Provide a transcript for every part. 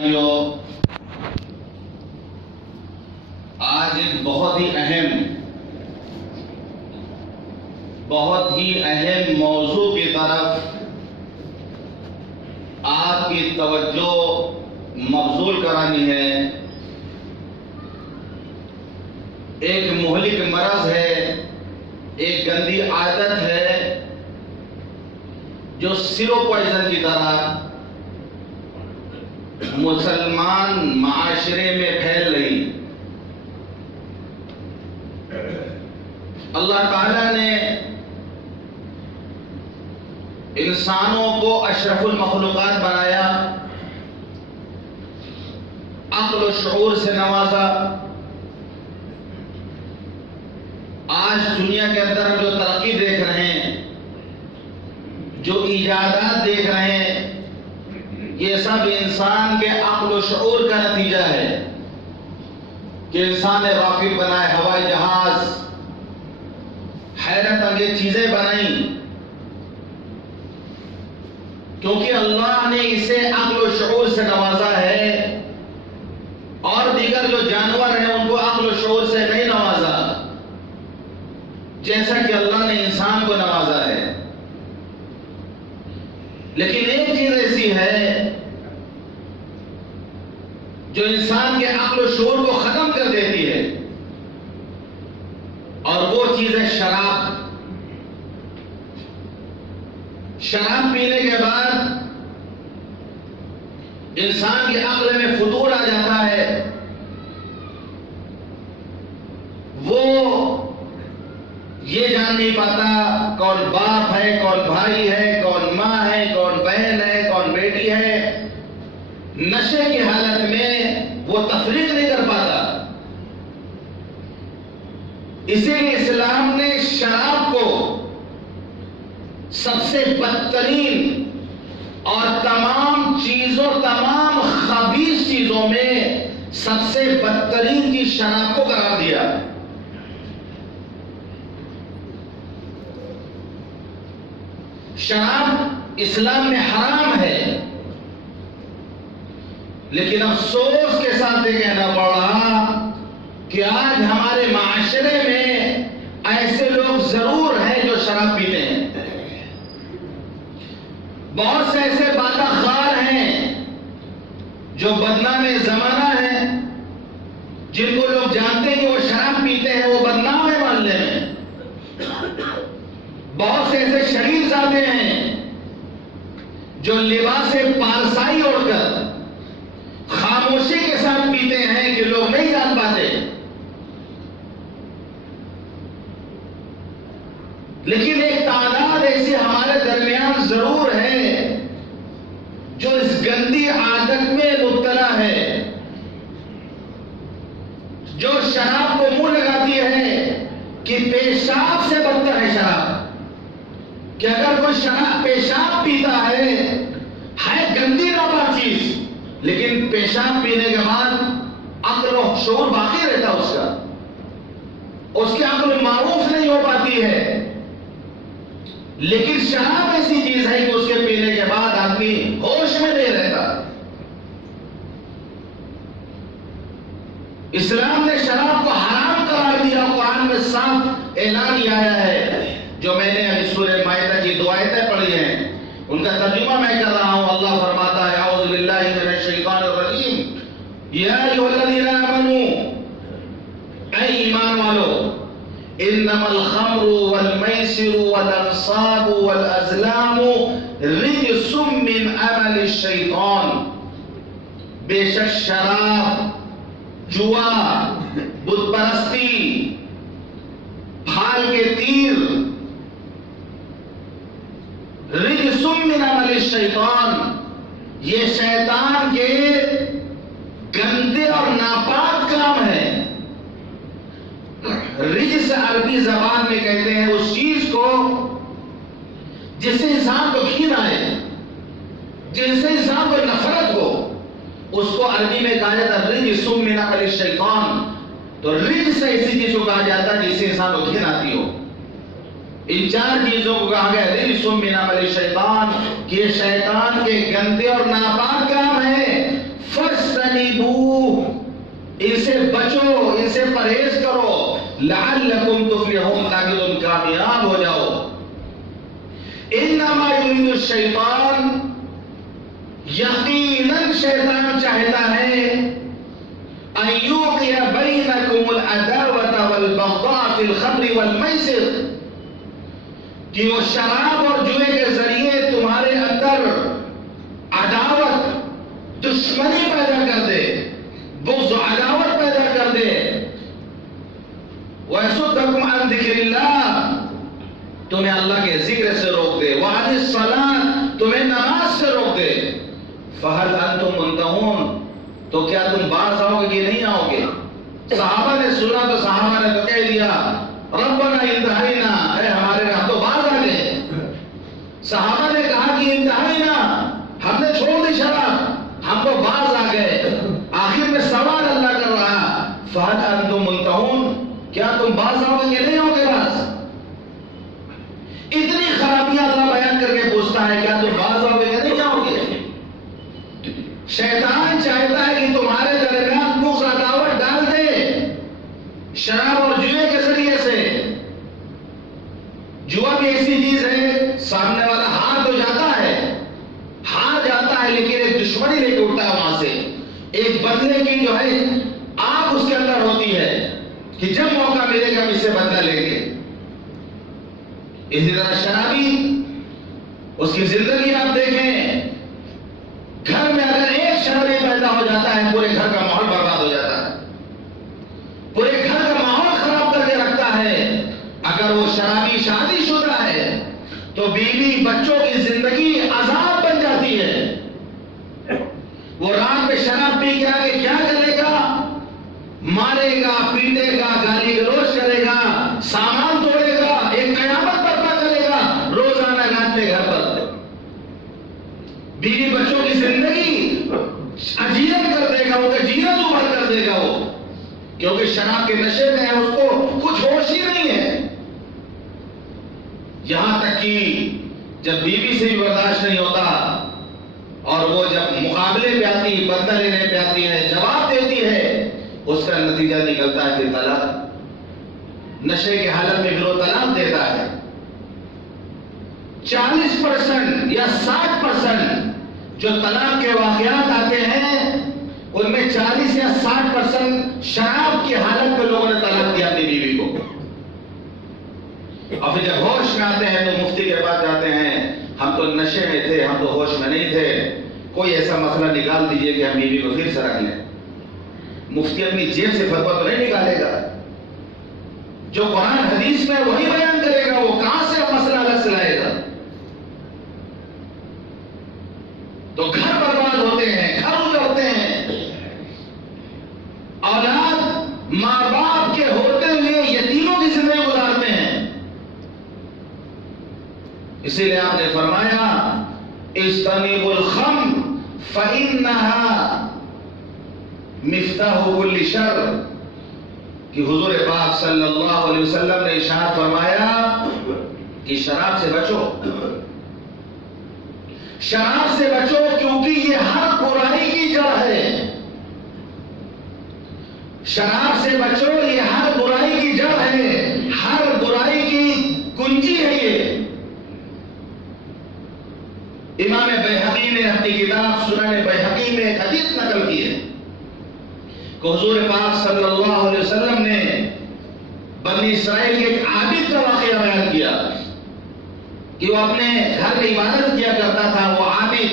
آج ایک بہت ہی اہم موضوع کی طرف آپ کی توجہ مبذول کرانی ہے۔ ایک مہلک مرض ہے، ایک گندی عادت ہے جو سلو پوائزن کی طرح مسلمان معاشرے میں پھیل رہی۔ اللہ تعالیٰ نے انسانوں کو اشرف المخلوقات بنایا، عقل و شعور سے نوازا۔ آج دنیا کے اندر ہم جو ترقی دیکھ رہے ہیں، جو ایجادات دیکھ رہے ہیں، یہ سب انسان کے عقل و شعور کا نتیجہ ہے کہ انسان نے راکٹ بنائے، ہوائی جہاز، حیرت انگیز چیزیں بنائیں، کیونکہ اللہ نے اسے عقل و شعور سے نوازا ہے، اور دیگر جو جانور ہیں ان کو عقل و شعور سے نہیں نوازا جیسا کہ اللہ نے انسان کو نوازا ہے۔ لیکن ایک چیز ایسی ہے جو انسان کے عقل و شعور کو ختم کر دیتی ہے، اور وہ چیز ہے شراب۔ شراب پینے کے بعد انسان کے عقل میں فتور آ جاتا ہے، وہ یہ جان نہیں پاتا کون باپ ہے، کون بھائی ہے، کون ماں ہے، کون بہن ہے، کون بیٹی ہے۔ نشے کی حالت میں وہ تفریق نہیں کر پاتا۔ اسی لیے اسلام نے شراب کو سب سے بدترین اور تمام چیزوں، تمام خبیث چیزوں میں سب سے بدترین چیز شراب کو قرار دیا۔ شراب اسلام میں حرام ہے، لیکن افسوس کے ساتھ یہ کہنا پڑ رہا کہ آج ہمارے معاشرے میں ایسے لوگ ضرور ہیں جو شراب پیتے ہیں۔ بہت سے ایسے باتا خار ہیں جو بدنام زمانہ ہیں، جن کو لوگ جانتے ہیں کہ وہ شراب پیتے ہیں، وہ بدنام ہے محلے میں۔ بہت سے ایسے شریف زادے ہیں جو لباس پارسائی اوڑھ کر خاموشی کے ساتھ پیتے ہیں کہ لوگ نہیں جان پاتے۔ لیکن ایک تعداد ایسی ہمارے درمیان ضرور ہے جو اس گندی عادت میں مبتلا ہے، جو شراب کو منہ لگاتی ہے کہ پیشاب سے بدتر ہے شراب، کہ اگر کوئی شراب پیشاب پیتا ہے گندی ناپاک چیز، لیکن پیشاب پینے کے بعد عقل و شعور باقی رہتا اس کا، اس کی عقل معروف نہیں ہو پاتی ہے۔ لیکن شراب ایسی چیز ہے کہ اس کے پینے کے بعد آدمی ہوش میں نہیں رہتا۔ اسلام نے شراب کو حرام قرار دیا، قرآن میں صاف اعلان کیا ہے، جو میں نے ابھی سورہ مائدہ کی 2 آیتیں پڑھی ہیں، ان کا ترجمہ میں کر رہا ہوں۔ اللہ فرماتا ہے اعوذ باللہ من الشیطان الرجیم، یا ایھا الذین آمنوا، اے ایمان والو، انما الخمر والمیسر والانصاب والازلام رجس من عمل الشیطان، بے شک شراب، جوا، بت پرستی، بھال کے تیر، رجس من عمل الشیطان، یہ شیطان کے گندے اور ناپاک کام ہے۔ رجس عربی زبان میں کہتے ہیں اس چیز کو جس سے انسان کو گھن آئے، جن سے انسان کو نفرت ہو، اس کو عربی میں کہا جاتا ہے رجس من عمل الشیطان۔ تو رجس ایسی چیز کو کہا جاتا ہے جس سے انسان کو گھن آتی ہو۔ ان 4 چیزوں کو کہا گیا رجس من عمل الشیطان، کہ یہ شیطان کے گندے اور ناپاک کام ہے۔ فرض ان سے بچو، ان سے پرہیز کرو، لعلکم تفلحون، تاکہ تم کامیاب ہو جاؤ۔ انما یرید الشیطان، یقیناً شیطان چاہتا ہے، ان یوقع بینکم العداوۃ والبغضاء فی الخمر والمیسر، کہ وہ شراب اور جوئے کے ذریعے تمہارے اندر عداوت، دشمنی پیدا کر دے، بغض و عداوت پیدا کر دے، وَيَصُدَّكُمْ عَنْ ذِكْرِ اللَّهِ، تمہیں اللہ کے ذکر سے روک دے، وَعَنِ الصَّلَاةِ، تمہیں نماز سے روک دے، فَهَلْ أَنْتُمْ مُنْتَهُونَ، تو کیا تم باز آؤ گے کہ نہیں آؤ گے؟ صحابہ نے سنا تو صحابہ نے تو کہہ دیا ربنا انتہینا، اے ہمارے رب تو باز آ گئے۔ صحابہ نے کہا کہ انتہینا، ہم نے چھوڑ دی شراب، ہم تو باز آ گئے۔ آخر میں سوال اللہ کر رہا، فَهَلْ أَنْتُمْ مُنْتَهُونَ، کیا تم باز آؤ گے کہ نہیں آؤ گے باز؟ اتنی خرابیاں اللہ بیان کر کے پوچھتا ہے، کیا تم باز آؤ گے کہ نہیں آؤ گے؟ شیطان چاہتا ہے کہ تمہارے درمیان بغض عداوت ڈال دے شراب اور جوئے کے ذریعے سے۔ جوا بھی ایسی چیز ہے، سامنے والا ہار تو جاتا ہے، ہار جاتا ہے، لیکن ایک دشمنی لے کے اٹھتا ہے وہاں سے، ایک بدلے کی جو ہے آگ اس کے اندر ہوتی ہے کہ جب موقع ملے گا ہم اس سے بدلہ لیں گے۔ اسی طرح شرابی، اس کی زندگی آپ دیکھیں، گھر میں اگر ایک شرابی پیدا ہو جاتا ہے، پورے گھر کا ماحول برباد ہو جاتا ہے، پورے گھر کا ماحول خراب کر کے رکھتا ہے۔ اگر وہ شرابی شادی شدہ ہے تو بیوی بچوں کی زندگی عذاب بن جاتی ہے۔ وہ رات میں شراب پی کے آگے کیا کرے گا؟ مارے گا، پیٹے گا، گالی گلوچ کرے گا، سامان توڑے گا، ایک قیامت برپا کرے گا روزانہ رات میں گھر پر۔ بیوی بچوں کی زندگی اجیرت کر دے گا، ان کا جینا دوبھر کر دے گا وہ، کیونکہ شراب کے نشے میں ہے، اس کو کچھ ہوش ہی نہیں ہے۔ یہاں تک کہ جب بیوی سے بھی برداشت نہیں ہوتا اور وہ جب مقابلے پہ آتی، بدلہ لینے پہ آتی ہے، جواب دیتی ہے، اس کا نتیجہ نکلتا ہے کہ طلاق، نشے کی حالت میں پھر وہ طلاق دیتا ہے۔ 40% یا 60% جو طلاق کے واقعات آتے ہیں، ان میں 40 یا 60% شراب کی حالت میں لوگوں نے طلاق دیا اپنی بیوی کو، اور پھر جب ہوش میں آتے ہیں تو مفتی کے پاس جاتے ہیں، ہم تو نشے میں تھے، ہم تو ہوش میں نہیں تھے، کوئی ایسا مسئلہ نکال دیجئے کہ ہم بیوی کو پھر سے رکھ لیں۔ مفتی اپنی جیب سے فتویٰ تو نہیں نکالے گا، جو قرآن حدیث میں وہی بیان کرے گا، وہ کہاں سے مسئلہ الگ سے لائے گا؟ تو گھر برباد ہوتے ہیں، گھر اجڑتے ہیں، اولاد ماں باپ کے ہوتے ہوئے یتیموں کی زندگی گزارتے ہیں۔ اسی لیے آپ نے فرمایا اجتنبوا الخمر فإنها مفتاح کل شر، کہ حضور پاک صلی اللہ علیہ وسلم نے ارشاد فرمایا کہ شراب سے بچو، شراب سے بچو، کیونکہ یہ ہر برائی کی جڑ ہے۔ شراب سے بچو، یہ ہر برائی کی جڑ ہے، ہر برائی کی کنجی ہے یہ۔ امام بیہقی نے اپنی کتاب سنن بیہقی میں ایک حدیث نقل کی ہے کہ حضور پاک صلی اللہ علیہ وسلم نے بنی اسرائیل کے ایک عابد کا واقعہ بیان کیا کہ وہ اپنے گھر میں عبادت کیا کرتا تھا۔ وہ عابد،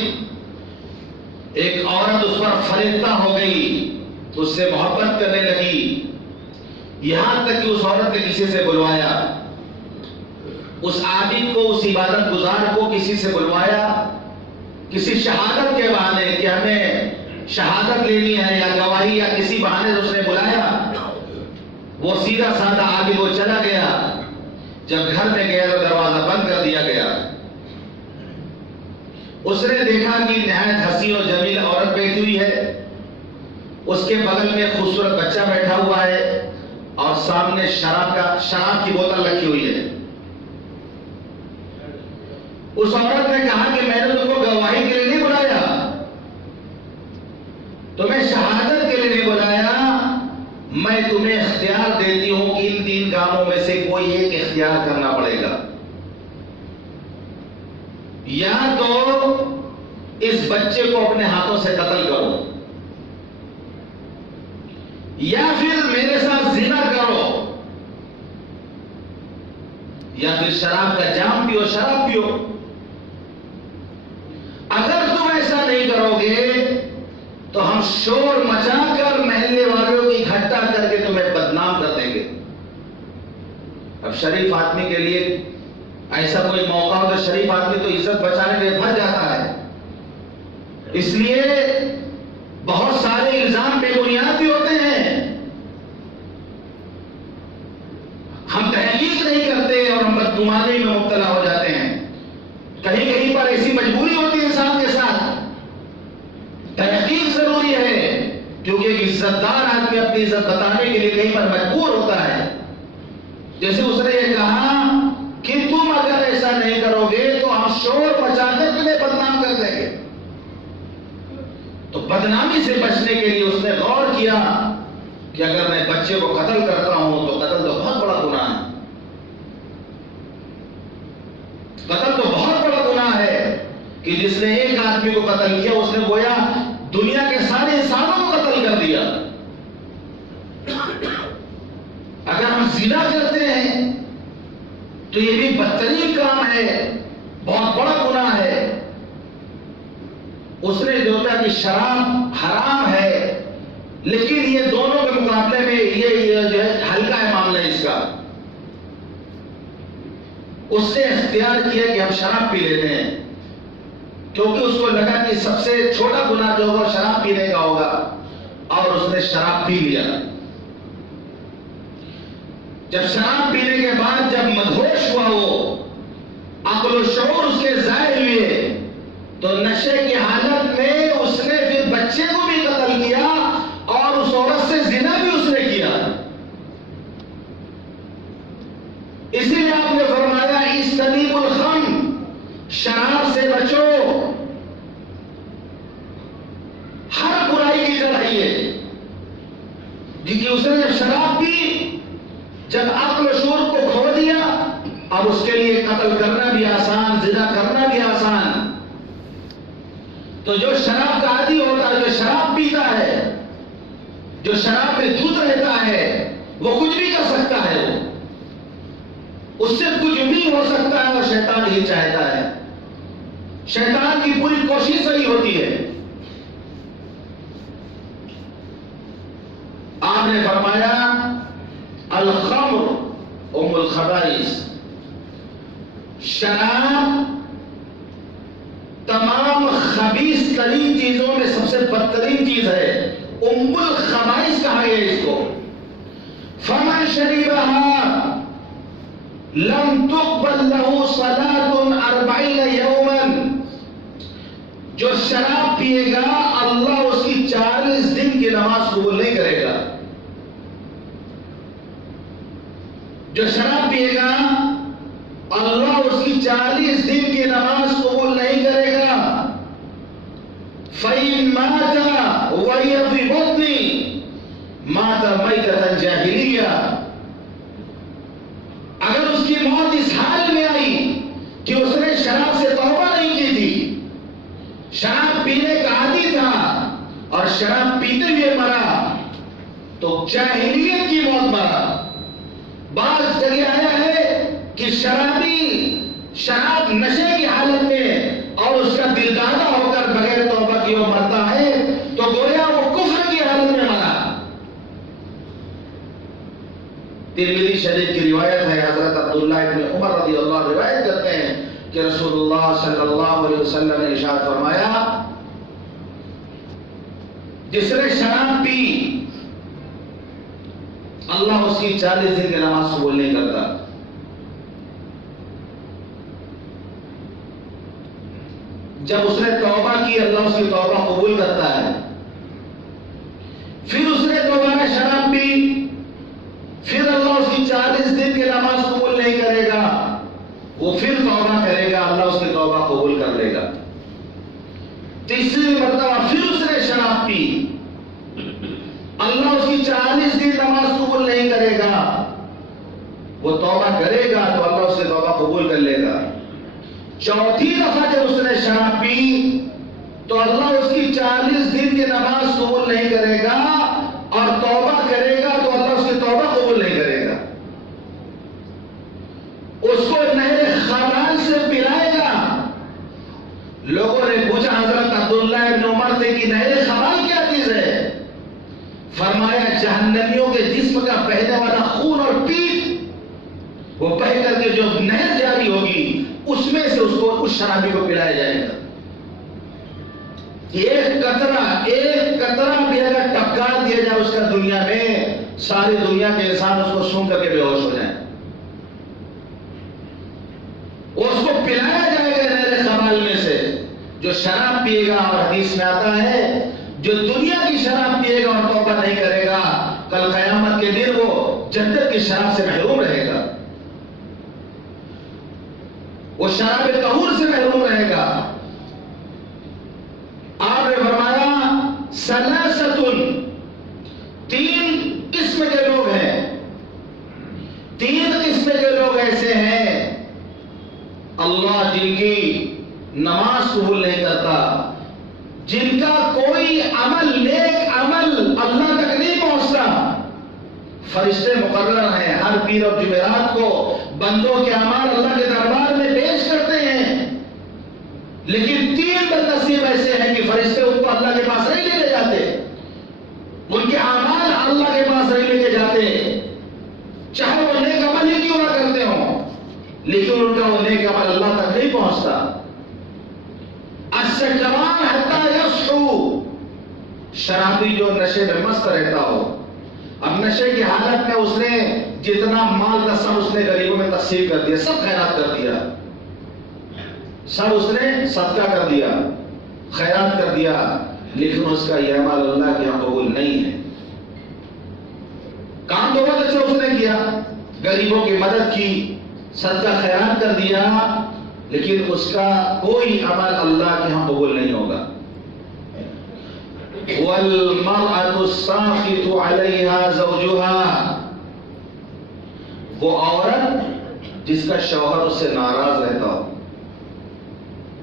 ایک عورت اس پر فریفتہ ہو گئی، اس سے محبت کرنے لگی، یہاں تک کہ اس عورت نے کسی سے بلوایا، اس عابد کو، اس عبادت گزار کو کسی سے بلوایا، کسی شہادت کے بہانے کہ ہمیں شہادت لینی ہے یا گواہی، یا کسی بہانے سے اس نے بلایا۔ وہ سیدھا سادہ عابد وہ چلا گیا، جب گھر میں گیا تو دروازہ بند کر دیا گیا۔ اس نے دیکھا کہ نہایت حسین و جمیل عورت بیٹھی ہوئی ہے، اس کے بغل میں خوبصورت بچہ بیٹھا ہوا ہے، اور سامنے شراب کی بوتل رکھی ہوئی ہے۔ اس عورت نے کہا کہ میں نے تم کو گواہی کے لیے نہیں بلایا، تمہیں شہادت کے لیے نہیں بلایا، میں تمہیں اختیار دیتی ہوں کہ ان 3 کاموں میں سے کوئی ایک اختیار کرنا پڑے گا. یا تو اس بچے کو اپنے ہاتھوں سے قتل کرو، یا پھر میرے ساتھ زنا کرو، یا پھر شراب کا جام پیو، شراب پیو. اگر تم ایسا نہیں کرو گے تو ہم شور مچا کر محلے والوں کو اکٹھا کر کے تمہیں بدنام کر دیں گے. اب شریف آدمی کے لیے ایسا کوئی موقع ہو تو شریف آدمی تو عزت بچانے کے لیے بھر جاتا ہے. اس لیے بہت سارے الزام بے بنیاد بھی ہوتے ہیں. ہم تحقیق نہیں کرتے اور ہم بدگمانی میں مبتلا ہو جاتے ہیں. کہیں کہیں پر ایسی مجبوری ہوتی ہے انسان کے ساتھ. تحقیق ضروری ہے کیونکہ ایک عزت دار آدمی اپنی عزت بتانے کے لیے کہیں پر مجبور ہوتا ہے. جیسے اس نے یہ کہا کہ تم اگر ایسا نہیں کرو گے تو ہم شور مچا کر تمہیں بدنام کر دیں گے. تو بدنامی سے بچنے کے لیے اس نے غور کیا کہ اگر میں بچے کو قتل کرتا ہوں تو قتل تو بہت بڑا گناہ ہے. قتل تو بہت بڑا گناہ ہے کہ جس نے ایک آدمی کو قتل کیا اس نے گویا دنیا کے سارے انسانوں کو قتل کر دیا. اگر ہم زنا کرتے ہیں تو یہ بھی بدترین کام ہے، بہت بڑا گناہ ہے. اس نے جو کہا کہ شراب حرام ہے، لیکن یہ دونوں کے مقابلے میں یہ جو ہے ہلکا ہے معاملہ اس کا. اس نے اختیار کیا کہ ہم شراب پی لیتے ہیں، کیونکہ اس کو لگا کہ سب سے چھوٹا گناہ جو ہوگا شراب پینے کا ہوگا، اور اس نے شراب پی لیا. جب شراب پینے کے بعد جب مدہوش ہوا وہ، عقل و شعور اس کے ظاہر ہوئے، تو نشے کی حالت میں اس نے پھر بچے کو بھی قتل کیا اور اس عورت سے زنا بھی اس نے کیا. اسی لیے آپ نے فرمایا اجتنبوا الخمر، شراب سے بچو. ہر برائی کی جڑ ہے یہ، کیونکہ اس نے جب شراب پی، جب عقل و شعور کو کھو دیا، اب اس کے لیے قتل کرنا بھی آسان، زنا کرنا بھی آسان. تو جو شراب کا عادی ہوتا ہے، جو شراب پیتا ہے، جو شراب میں دھت رہتا ہے، وہ کچھ بھی کر سکتا ہے. اس سے کچھ بھی ہو سکتا ہے اور شیطان یہ چاہتا ہے. شیطان کی پوری کوشش وہی ہوتی ہے. آپ نے فرمایا الخمر ام الخبائث، شراب تمام خبیث ترین چیزوں میں سب سے بدترین چیز ہے. ام الخبائث کہا گیا اس کو. فمن شربها لم تقبل له صلاة 40 يوما، جو شراب پیے گا اللہ اس کی 40 دن کی نماز قبول نہیں کرے گا. جو شراب پیے گا اللہ اس کی 40 دن کی نماز قبول نہیں کرے گا. فَإِن مَاتَ وَهِيَ فِي بَطْنِهِ مَاتَ مَيْتَةً جَاهِلِيَّةً، اگر اس کی موت اس حال میں آئی کہ اس نے شراب سے توبہ نہیں کی تھی، شراب پینے کا عادی تھا اور شراب پیتے ہوئے مرا، تو جاہلیت کی موت مرا. بعض جگہ آیا ہے کہ شرابی شراب نشے کی حالت میں اور اس کا دل دادا ہو کر بغیر توبہ کیے مرتا ہے تو گویا وہ کفر کی حالت میں مرا. ترمذی شریف کی روایت ہے، حضرت عبداللہ ابن عمر رضی اللہ عنہ روایت کرتے ہیں کہ رسول اللہ صلی اللہ علیہ وسلم نے ارشاد فرمایا جس نے شراب پی اللہ اس کی 40 دن کی نماز قبول نہیں کرتا. جب اس نے توبہ کی اللہ اس کی توبہ قبول کرتا ہے. پھر اس نے دوبارہ شراب پی، پھر اللہ اس کی 40 دن کی نماز قبول نہیں کرے گا. وہ پھر توبہ کرے گا اللہ اس کی توبہ قبول کر لے گا. تیسری مرتبہ پھر اس نے شراب پی، اللہ اس کی 40 دن نماز قبول نہیں کرے گا. وہ توبہ کرے گا تو اللہ اس سے توبہ قبول کر لے گا. چوتھی دفعہ جب اس نے شراب پی تو اللہ اس کی 40 دن کی نماز قبول نہیں کرے گا، اور توبہ کرے گا تو اللہ اس کی توبہ قبول نہیں کرے گا. اس کو نہر خبال سے پلائے گا. لوگوں نے پوچھا حضرت عبداللہ ابن عمر سے کہ نہر خبال کیا چیز ہے؟ فرمایا جہنمیوں کے جسم کا بہنے والا خون اور پیپ وہ بہ کر کے جو نہر جاری ہوگی اس میں سے اس شرابی کو پلایا جائے گا. ایک قطرہ بھی اگر ٹپکا دیا جائے اس کا دنیا میں، ساری دنیا کے انسان اس کو سون کر کے بے ہوش ہو جائیں. اس کو پلایا جائے گا نہر خبال میں سے. جو شراب پیے گا، اور حدیث میں آتا ہے جو دنیا کی شراب پیے گا اور توبہ نہیں کرے گا، کل قیامت کے دن وہ جنت کی شراب سے محروم رہے گا، وہ شراب طہور سے محروم رہے گا. آپ نے فرمایا سلاستن، 3 قسم کے لوگ ہیں. 3 قسم کے لوگ ایسے ہیں اللہ جن کی نماز قبول نہیں کرتا، جن کا کوئی عمل، نیک عمل اللہ تک نہیں پہنچتا. فرشتے مقرر ہیں، ہر پیر اور جمعرات کو بندوں کے اعمال اللہ کے دربار میں پیش کرتے ہیں، لیکن 3 بدنصیب ایسے ہیں کہ فرشتے ان کو اللہ کے پاس نہیں لے کے جاتے، ان کے اعمال اللہ کے پاس نہیں لے کے جاتے، چاہے وہ نیک عمل ہی کیوں نہ کرتے ہوں، لیکن ان کا وہ نیک عمل اللہ تک نہیں پہنچتا. السکران حتی یصحو، شرابی جو نشے میں مست رہتا ہو. اب نشے کی حالت میں اس نے جتنا مال تھا سب اس نے غریبوں میں تقسیم کر دیا، سب خیرات کر دیا، سب اس نے صدقہ کر دیا، خیرات کر دیا، لیکن اس کا یہ عمل اللہ کے یہاں قبول نہیں ہے. کام تو بہت اچھا اس نے کیا، غریبوں کی مدد کی، صدقہ خیرات کر دیا، لیکن اس کا کوئی عمل اللہ کے ہاں قبول نہیں ہوگا. وَالْمَرْأَةُ السَّاخِطُ عَلَيْهَا زَوْجُهَا، وہ عورت جس کا شوہر اس سے ناراض رہتا ہو،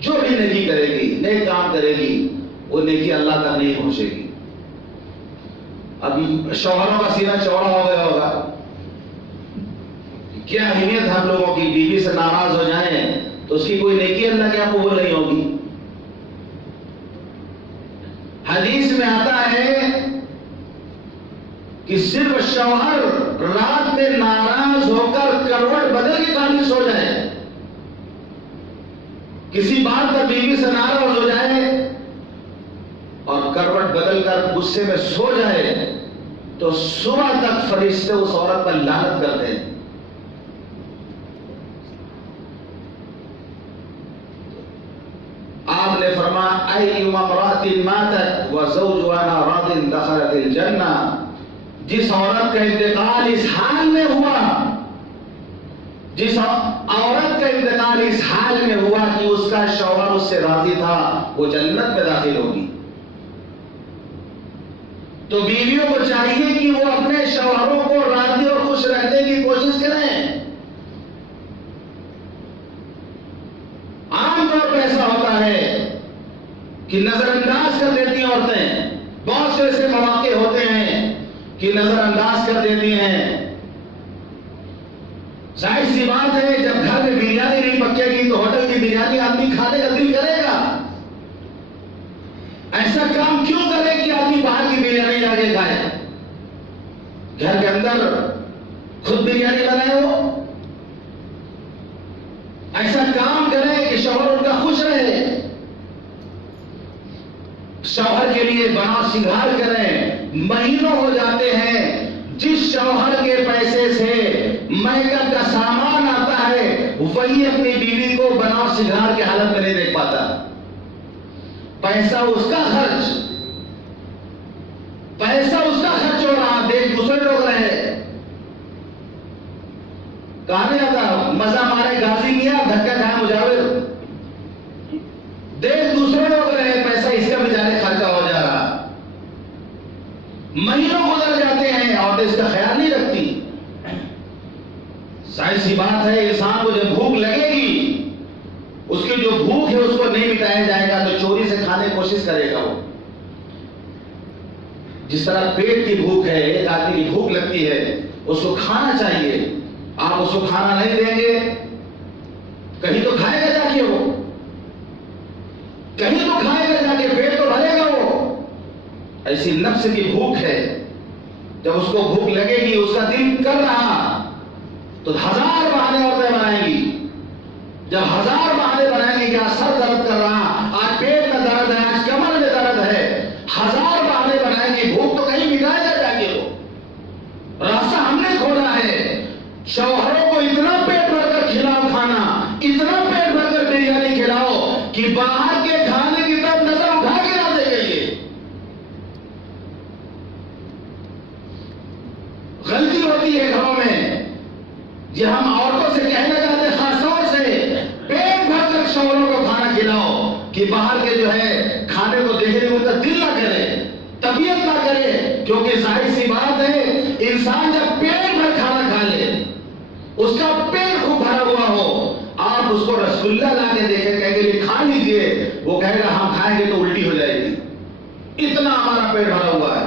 جو بھی نیکی کرے گی، نیک کام کرے گی، وہ نیکی اللہ تک نہیں پہنچے گی. اب شوہروں کا سینہ چوڑا ہو گیا ہوگا، کیا اہمیت ہم لوگوں کی بیوی سے ناراض ہو جائیں تو اس کی کوئی نیکی اللہ کے یہاں قبول نہیں ہوگی. حدیث میں آتا ہے کہ صرف شوہر رات میں ناراض ہو کر کروٹ بدل کے خالی سو جائے، کسی بات پر بیوی سے ناراض ہو جائے اور کروٹ بدل کر غصے میں سو جائے تو صبح تک فرشتے اس عورت پر لعنت کرتے ہیں. آپ نے فرمایا ایما امرأۃ ماتت وزوجها راض دخلت الجنہ، جس عورت کا انتقال اس حال میں ہوا، جس عورت کا انتقال اس حال میں ہوا کہ اس کا شوہر اس سے راضی تھا، وہ جنت میں داخل ہوگی. تو بیویوں کو چاہیے کہ وہ اپنے شوہروں کو راضی اور خوش رکھنے کی کوشش کریں. عام طور پر ایسا ہوتا ہے کہ نظر انداز کر دیتی ہیں عورتیں، بہت سے ایسے مواقع ہوتے ہیں کہ نظر انداز کر دیتی ہیں. ظاہر سی بات ہے جب گھر میں بریانی نہیں پکے گی تو ہوٹل کی بریانی آدمی کھانے کا دل کرے گا. ایسا کام کیوں کرے کہ آدمی باہر کی بریانی لا کے کھائے، گھر کے اندر خود بریانی بنائے. ہو ایسا کام کریں کہ شوہر ان کا خوش رہے، شوہر کے لیے بنا سنگھار کریں. مہینوں ہو جاتے ہیں جس شوہر کے پیسے سے میک اپ کا سامان آتا ہے وہی اپنی بیوی کو بنا سنگھار کے حالت میں نہیں دیکھ پاتا. پیسہ اس کا خرچ، پیسہ اس کا خرچ ہو رہا، دیکھ دوسرے لوگ رہے. کہا نہیں آتا مزہ مارے غازی کیا دھکا کھایا مجاور، دیکھ دوسرے لوگ رہے، پیسہ اس کا بھی جانے خرچہ ہو جا رہا. مہینوں گزر جاتے ہیں، عورتیں اس کا خیال نہیں رکھتی۔ ظاہر سی بات ہے انسان کو جب بھوک لگے گی، اس کی جو بھوک ہے اس کو نہیں مٹایا جائے گا تو چوری سے کھانے کی کوشش کرے گا وہ۔ جس طرح پیٹ کی بھوک ہے، ایک آدمی کی بھوک لگتی ہے، اس کو کھانا چاہیے، آپ اس کو کھانا نہیں دیں گے، کہیں تو کھائے گا جا کے وہ، کہیں تو کھائے گا جا کے، پیٹ تو بھرے گا وہ۔ ایسی نفس کی بھوک ہے، جب اس کو بھوک لگے گی، اس کا دل کر رہا تو 1000 بہانے عورتیں بنائیں گی۔ جب 1000 بہانے بنائیں گے کہ آج سر درد کر رہا، آج پیٹ میں درد ہے، آج کمر میں درد ہے، 1000 بہانے بنائیں گی، بھوک تو کہیں مٹائے گا جا کے وہ۔ راستہ ہم نے کھولا ہے، شوہروں کو اتنا پیٹ بھر کر کھلاؤ کھانا، اتنا پیٹ بھر کر بریانی کھلاؤ کہ باہر کے کھانے کی طرف نظر اٹھا کے نہ دیکھیں گے۔ غلطی ہوتی ہے گھروں میں، یہ ہم عورتوں سے کہنا چاہتے ہیں، خاص طور سے پیٹ بھر کر شوہروں کو کھانا کھلاؤ کہ باہر کے جو ہے کھانے کو دیکھنے کو ان کا دل نہ کرے، طبیعت نہ کرے، کیونکہ ظاہر سی بات ہے انسان جب پیٹ بھر کھانا کھا لے، اس کا پیٹ خوب بھرا ہوا ہو، آپ اس کو رسگلہ لا کے دیکھیں، کہیں گے کھا لیجیے، وہ کہے گا ہم کھائیں گے تو الٹی ہو جائے گی، اتنا ہمارا پیٹ بھرا ہوا ہے۔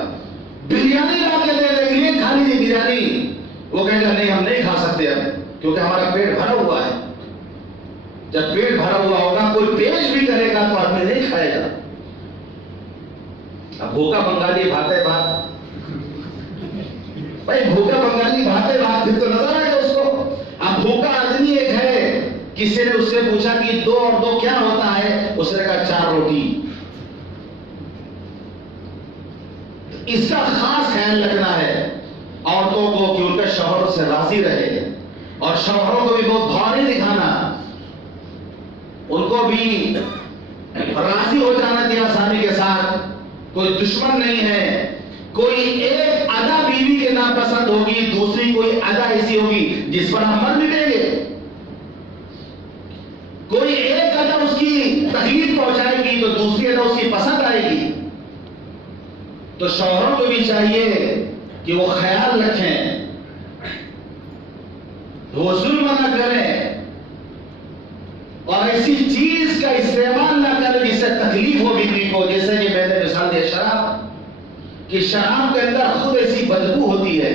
بریانی لا کے دے دیں گے، کھا لیجیے بریانی، وہ کہے گا نہیں ہم نہیں کھا سکتے اب، کیونکہ ہمارا پیٹ بھرا ہوا ہے۔ جب پیٹ بھرا ہوا ہوگا، کوئی پیش بھی کرے گا تو آدمی نہیں کھائے گا۔ اب بھوکا بنگالی بھاتے بات، بھائی بھوکا بنگالی بھاتے بات، پھر تو نظر آئے گا اس کو۔ اب بھوکا آدمی ایک ہے، کسی نے اس سے پوچھا کہ 2 اور 2 کیا ہوتا ہے، اس نے کہا 4 روٹی۔ اس کا خاص خیال رکھنا ہے عورتوں کو کہ ان کا شوہر سے راضی رہے، اور شوہروں کو بھی بہت بھاؤ نہیں دکھانا، ان کو بھی راضی ہو جانا چاہیے آسانی کے ساتھ، کوئی دشمن نہیں ہے۔ کوئی ایک ادا بیوی کے ناپسند ہوگی، دوسری کوئی ادا ایسی ہوگی جس پر ہم مر مٹیں گے، کوئی ایک ادا اس کی تکلیف پہنچائے گی تو دوسری ادا اس کی پسند آئے گی۔ تو شوہروں کو بھی چاہیے کہ وہ خیال رکھیں، وہ ظلم نہ کریں، اور ایسی چیز کا استعمال نہ کریں جس سے تکلیف ہو بیوی کو، جیسے کہ میں نے مثال دی شراب، کہ شراب کے اندر خود ایسی بدبو ہوتی ہے،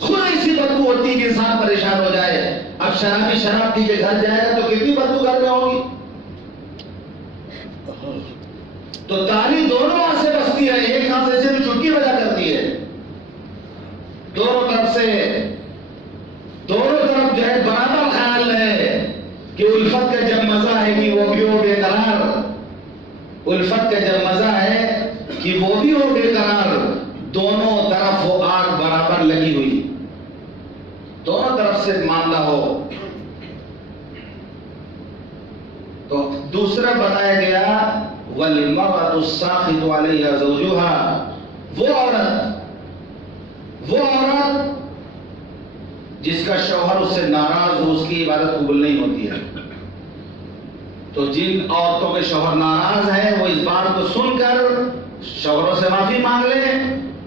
خود ایسی بدبو ہوتی ہے کہ انسان پریشان ہو جائے۔ اب شرابی شراب پی کے گھر جائے گا تو کتنی بدبو گھر میں ہوگی؟ تو تالی دونوں ہاتھ سے بستی ہے، ایک ہاتھ سے صرف چٹکی بجا کرتی ہے، دونوں طرف جو ہے برابر خیال ہے کہ الفت کا جب مزہ ہے کہ وہ بھی ہو بے قرار، الفت کا جب مزہ ہے کہ وہ بھی ہو بے قرار، دونوں طرف ہو آگ برابر لگی ہوئی، دونوں طرف سے معاملہ ہو۔ تو دوسرا بتایا گیا وَالْمَرْأَةُ السَّاخِطُ عَلَيْهَا زَوْجُهَا، وہ عورت جس کا شوہر اس سے ناراض ہو، اس کی عبادت قبول نہیں ہوتی ہے۔ تو جن عورتوں کے شوہر ناراض ہیں وہ اس بات کو سن کر شوہروں سے معافی مانگ لیں،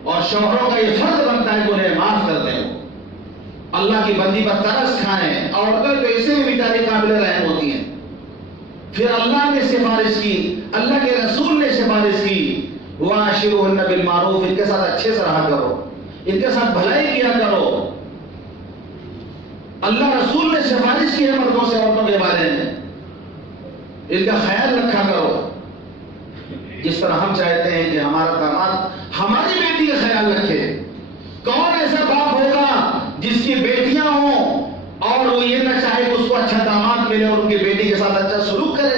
اور شوہروں کا یہ فرض بنتا ہے کہ انہیں معاف کر دیں، اللہ کی بندی پر ترس کھائیں۔ عورتیں تو اسے بھی بیچاری قابل رحم ہوتی ہیں، پھر اللہ نے سفارش کی، اللہ کے رسول نے سفارش کی، وَعَاشِرُوهُنَّ بِالْمَعْرُوفِ، ان کے ساتھ اچھے سے رہا کرو، ان کے ساتھ بھلائی کیا کرو۔ اللہ رسول نے سفارش کی ہے مردوں سے عورتوں کے بارے میں، ان کا خیال رکھا کرو، جس طرح ہم چاہتے ہیں کہ ہمارا داماد ہماری بیٹی کا خیال رکھے۔ کون ایسا باپ ہوگا جس کی بیٹیاں ہوں اور وہ یہ نہ چاہے کہ اس کو اچھا داماد ملے اور ان کی بیٹی کے ساتھ اچھا سلوک کرے؟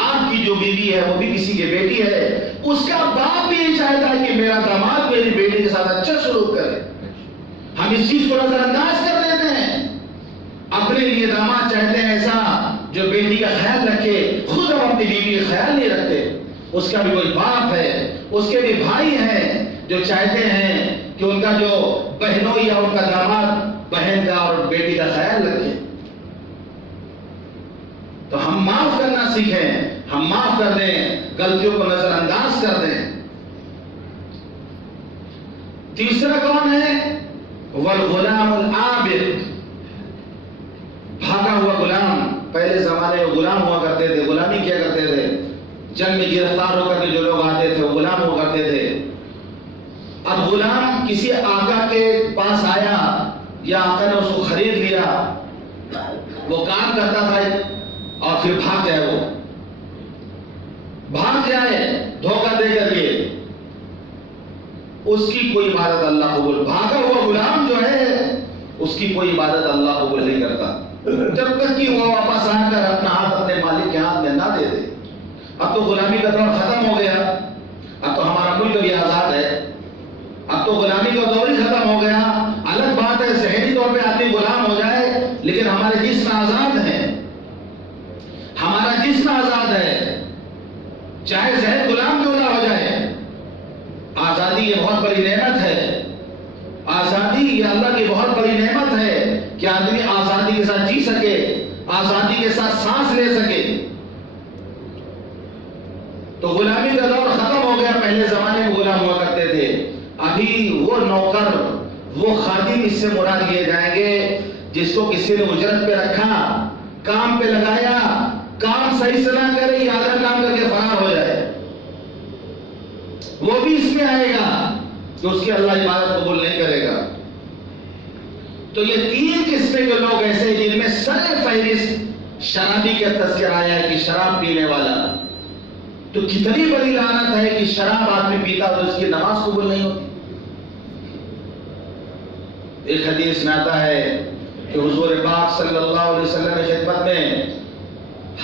آپ کی جو بیوی ہے وہ بھی کسی کی بیٹی ہے، اس کا باپ بھی یہ چاہتا ہے کہ میرا داماد میری بیٹی کے ساتھ اچھا سلوک کرے۔ ہم اس چیز کو نظر انداز کر دیتے ہیں، اپنے لیے داماد چاہتے ہیں ایسا جو بیٹی کا خیال رکھے، خود ہم اپنی بیوی کا خیال نہیں رکھتے۔ اس کا بھی کوئی باپ ہے، اس کے بھی بھائی ہیں جو چاہتے ہیں کہ ان کا جو بہنوں یا ان کا داماد بہن کا اور بیٹی کا خیال رکھے۔ تو ہم معاف کرنا سیکھیں، ہم معاف کر دیں، غلطیوں کو نظر انداز کر دیں۔ تیسرا کون ہے؟ والغلام العابد، بھاگا ہوا غلام. پہلے زمانے میں غلام ہوا کرتے تھے، غلامی کیا کرتے تھے. جنگ میں گرفتار ہو کر کے جو لوگ آتے تھے وہ غلام ہوا کرتے تھے. اب غلام کسی آقا کے پاس آیا یا آقا نے اس کو خرید لیا، وہ کام کرتا تھا اور پھر بھاگ جائے، وہ بھاگ جائے دھوکہ دے کر کے، اس کی کوئی عبادت اللہ قبول. بھاگا ہوا غلام جو ہے اس کی کوئی عبادت اللہ قبول نہیں کرتا جب تک کہ وہ واپس آ کر اپنا ہاتھ اپنے مالک کے ہاتھ میں نہ دے دے. اب تو غلامی کا دور ختم ہو گیا، اب تو ہمارا ملک بھی آزاد ہے، اب تو غلامی کا دور ہی ختم ہو گیا. الگ بات ہے ذہنی طور پہ آدمی غلام ہو جائے، لیکن ہمارے جسم آزاد ہیں، ہمارا جسم آزاد ہے، چاہے ذہن غلام کیوں نہ ہو جائے. آزادی یہ بہت بڑی نعمت ہے، آزادی یہ اللہ کی بہت بڑی نعمت ہے کہ آدمی آزادی کے ساتھ جی سکے، آزادی کے ساتھ سانس لے سکے. تو غلامی کا دور ختم ہو گیا. پہلے زمانے میں غلام ہوا کرتے تھے، ابھی وہ نوکر، وہ خادم اس سے مراد لیے جائیں گے جس کو کسی نے اجرت پہ رکھا، کام پہ لگایا، کام صحیح سے نہ کرے یا آدھا کام کر کے فرار ہو جائے، وہ بھی اس میں آئے گا کہ اس کی اللہ عبادت قبول نہیں کرے گا. تو یہ تین قسمیں کے لوگ ایسے ہیں جن میں سر فہرست شرابی کا تذکرہ آیا ہے کہ شراب پینے والا. تو کتنی بڑی لعنت ہے کہ شراب آدمی پیتا تو اس کی نماز قبول نہیں ہوتی. ایک حدیث میں آتا ہے کہ حضور پاک صلی اللہ علیہ وسلم کی خدمت میں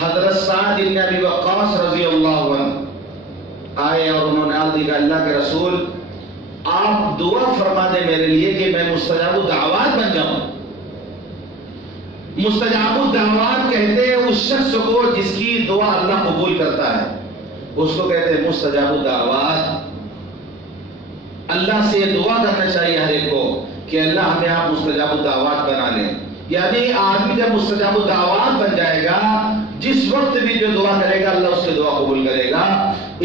حضرت سعد بن ابی وقاص رضی اللہ عنہ آئے اور انہوں نے عرض کی کہ اللہ کے رسول آپ دعا فرما دیں میرے لیے کہ میں مستجاب الدعوات بن جاؤں. مستجاب الدعوات کہتے ہیں اس شخص کو جس کی دعا اللہ قبول کرتا ہے، اس کو کہتے ہیں مستجاب الدعوات. اللہ سے یہ دعا کرنا چاہیے ہر ایک کو کہ اللہ ہمیں آپ مستجاب الدعوات بنا لیں. یعنی آدمی جب مستجاب الدعوات بن جائے گا، جس وقت بھی جو دعا کرے گا اللہ اس کی دعا قبول کرے گا.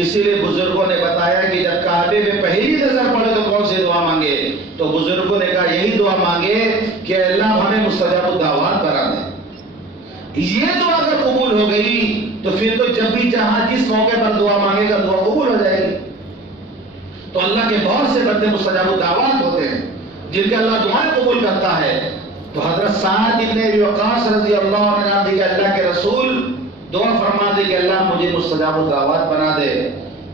اسی لیے بزرگوں نے بتایا کہ جب کعبے میں پہلی نظر پڑے تو کون سی دعا مانگے، تو بزرگوں نے کہا یہی دعا مانگے کہ اللہ ہمیں مستجاب الدعوات بنا دے. یہ دعا اگر قبول ہو گئی تو پھر تو جب بھی جہاں جس موقع پر دعا مانگے گا دعا قبول ہو جائے گی. تو اللہ کے بہت سے بندے مستجاب الدعوات ہوتے ہیں جن کے اللہ دعائیں قبول کرتا ہے. تو حضرت سعد بن ابی وقاص رضی اللہ عنہ نے کہا اللہ کے رسول دعا فرما دے کہ اللہ مجھے مستجاب الدعوات بنا دے.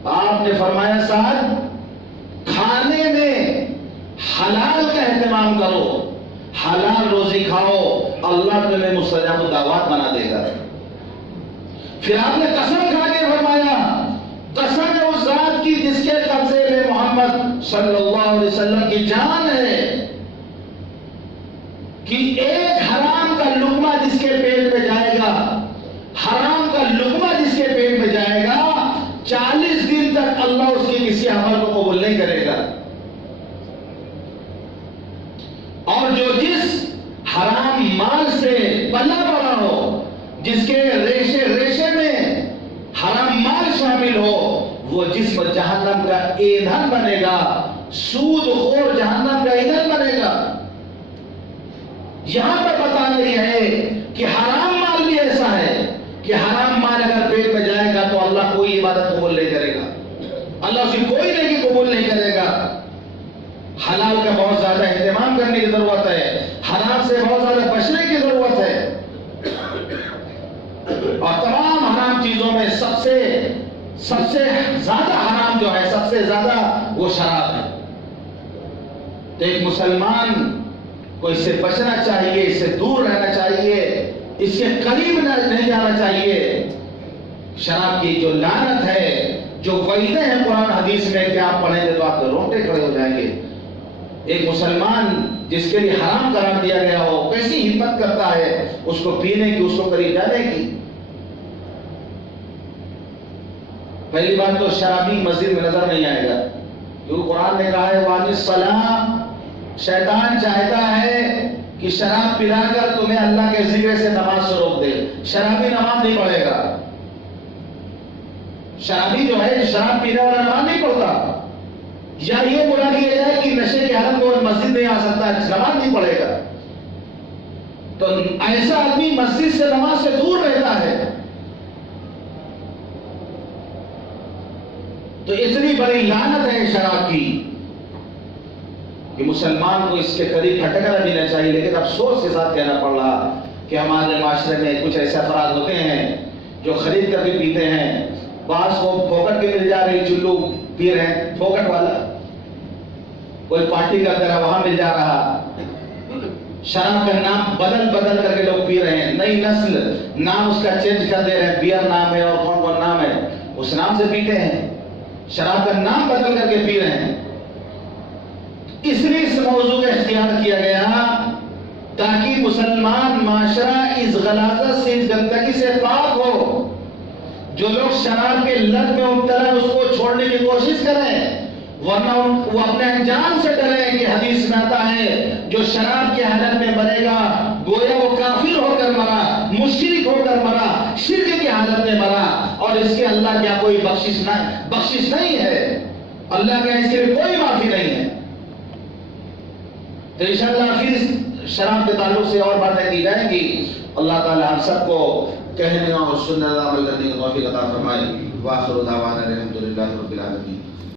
آپ نے فرمایا سعد کھانے میں حلال کا اہتمام کرو، حلال روزی کھاؤ، اللہ تمہیں مستجاب الدعوات بنا دے گا. پھر آپ نے قسم کھا کے فرمایا قسم ہے اس ذات کی جس کے قبضے میں محمد صلی اللہ علیہ وسلم کی جان ہے کہ ایک حرام کا لقمہ جس کے پیٹ میں جائے گا، حرام کا لقمہ جس کے پیٹ میں جائے گا 40 دن تک اللہ اس کے کسی عمل کو قبول نہیں کرے گا. اور جو جس حرام مال سے پلا بڑا ہو، جس کے ریشے ریشے میں حرام مال شامل ہو، وہ جسم جہنم کا ایندھن بنے گا، سود خور جہنم کا ایندھن بنے گا. یہاں پر بتانا یہ ہے کہ حرام مال بھی ایسا ہے کہ حرام مال اگر پیٹ میں جائے گا تو اللہ کوئی عبادت قبول نہیں کرے گا، اللہ اس کی کوئی نیکی قبول نہیں کرے گا. حلال کا بہت زیادہ اہتمام کرنے کی ضرورت ہے، حرام سے بہت زیادہ بچنے کی ضرورت ہے. اور تمام حرام چیزوں میں سب سے زیادہ حرام جو ہے، سب سے زیادہ وہ شراب ہے. تو ایک مسلمان کو اس سے بچنا چاہیے، اس سے دور رہنا چاہیے، اس کے قریب نہیں جانا چاہیے. شراب کی جو لعنت ہے، جو وعیدیں ہیں قرآن حدیث میں کہ آپ پڑھیں گے تو آپ کے رونگٹے کھڑے ہو جائیں گے. ایک مسلمان جس کے لیے حرام قرار دیا گیا ہو کیسی ہمت کرتا ہے اس کو پینے کی، اس کو قریب جانے کی. پہلی بات تو شرابی مسجد میں نظر نہیں آئے گا، کیونکہ قرآن نے کہا ہے وَعَنِ الصَّلَاةِ، شیطان چاہتا ہے کہ شراب پلا کر تمہیں اللہ کے ذکر سے نماز سے روک دے. شرابی نماز نہیں پڑھے گا، شرابی جو ہے شراب پینے والا نماز نہیں پڑھتا. یا یہ بلا دیا جائے کہ نشے کی حالت میں وہ مسجد نہیں آ سکتا، نماز نہیں پڑھے گا، تو ایسا آدمی مسجد سے نماز سے دور رہتا ہے. تو اتنی بڑی لعنت ہے شراب کی کہ مسلمان کو اس کے قریب بھٹکنا بھی نہ چاہیے. لیکن افسوس کے ساتھ کہنا پڑ رہا کہ ہمارے معاشرے میں کچھ ایسے افراد ہوتے ہیں جو خرید کر کے پیتے ہیں. بعض کو پھوکٹ کے مل جا رہی، چلو پی رہے ہیں پھوکٹ والا، کوئی پارٹی کا طرح وہاں مل جا رہا. شراب کا نام بدل بدل کر کے لوگ پی رہے ہیں، نئی نسل نام اس کا چینج کر دے رہے ہیں، بیئر نام ہے اور کون کون نام ہے، اس نام سے پیتے ہیں. شراب کا نام بدل کر کے پی رہے ہیں. اس لیے اس موضوع کا اختیار کیا گیا تاکہ مسلمان معاشرہ اس غلاظت سے، اس گندگی سے پاک ہو. جو لوگ شراب کے لت میں مبتلا اس کو چھوڑنے کی کوشش کریں، ورنہ وہ اپنے انجام سے ڈریں کہ حدیث میں آتا ہے جو شراب کی حالت میں مرے گا گویا وہ کافر ہو کر مرا، مشرک ہو کر مرا، شرک کی حالت میں مرا، اور اس کے اللہ کیا کوئی بخشش نہیں ہے، اللہ کا اس کے لیے کوئی معافی نہیں ہے. تو انشاءاللہ پھر شراب کے تعلق سے اور باتیں کی جائیں گی. اللہ تعالی ہم سب کو کہنے اور سننے اور عمل کرنے کی توفیق عطا فرمائے. وآخر دعوانا الحمدللہ رب العالمین.